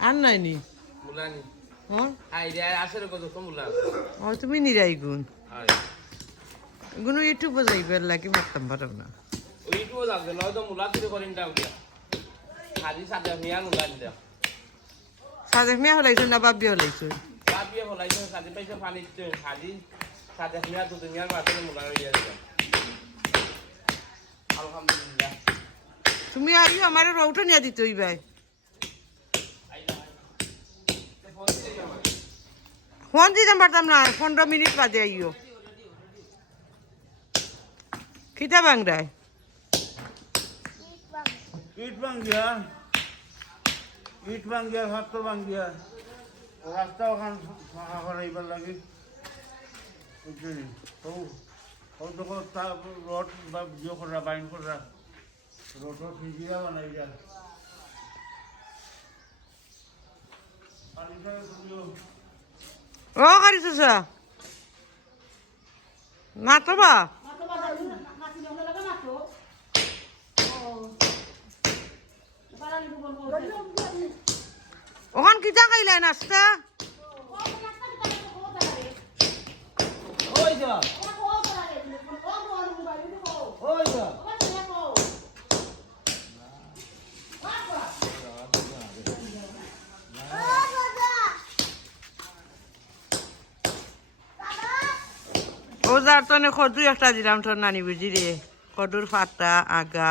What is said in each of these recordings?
আর নাই নি হ্যাঁ তুমি নিরাই গুণ। গুণ ইউটিউবে যাইবে লাগি, মারতাম পারব না। তো যাবে লয় তো মুলা তুলো করিন দাও দিয়া খালি সাদা মিয়া মুলা দিয়া সাজেক মিয়া হলাইছো না বাব্বি হলাইছো? বাবিয়ে হলাইছে সাদি পাইছে পানি খালি সাদা মিয়া তো দুনিয়ার মাঝে মুলা ইয়া দিয়া আলহামদুলিল্লাহ। তুমি আইও আমার রৌটা নিয়ে দিত ওই ভাই ফোন দিতাম পারতাম না পনেরো মিনিট বাদে আইও খিতা বাংরায় ইট ভাঙ্গিয়া ইট ভাঙ্গিয়া ভাত ভাঙ্গিয়া রাস্তা ওখান ফাঁকা লাগে। তো ও তো রড বা ইয়ে করা বাইন করা। রোড ফিজিয়া বানাই যা পানিটা তুলিও। ও মাতো বা ওখান কিতা খাইলাই নাস্তা? ওই যা ওই যা ও যার তনে খদু একটা দিলাম তোর নানি বুঝি রে। খদুর ফাটা, আগা।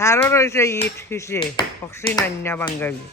আরও রয়েছে ঈদ হিসে অক্সি নান্যা বাঙালি